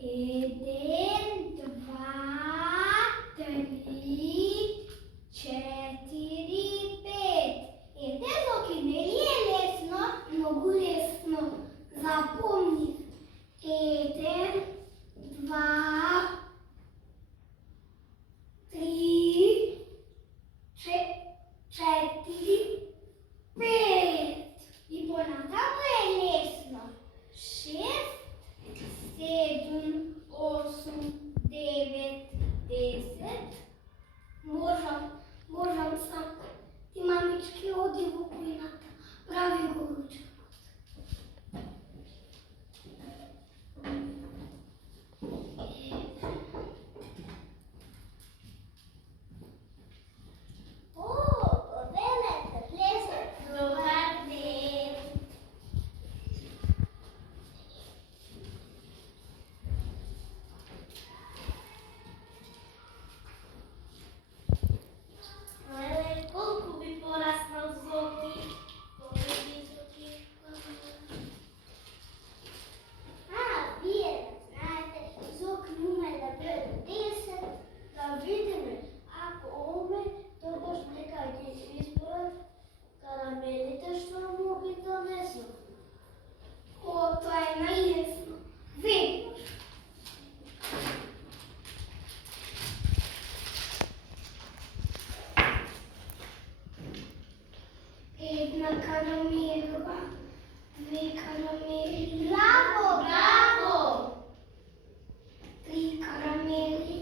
Еден, два, три, четири, пет. Ете, Зоки, нели е лесно? Многу лесно. Запомни. Еден, два, три, четири, пет. И понатаму е лесно. 6, 7, 8, 9, 10. Можам сам. Ти, мамички, оди во кујната. Прави го ручкот. Колку би пораснал Зоки? Вие знаете, Зоки уме да брои 10, да видиме. Ако уме, тогаш нека ги изборат карамелите што му ги донесува. О, тоа е најлесно. Веднаш. Една карамела, две карамели. Браво, браво! Три карамели.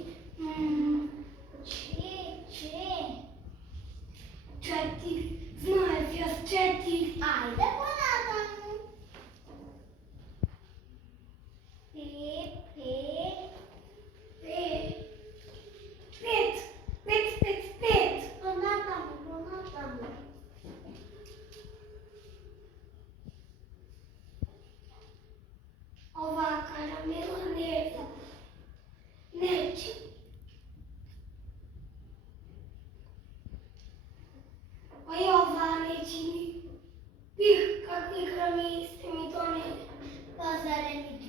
Четири. Знаев јас 4. Ајде понатаму. 5. Понатаму. Оваа карамела не е за нечи. А ја оваа нечи ми. Какви карамели сте ми донели? Па заре ми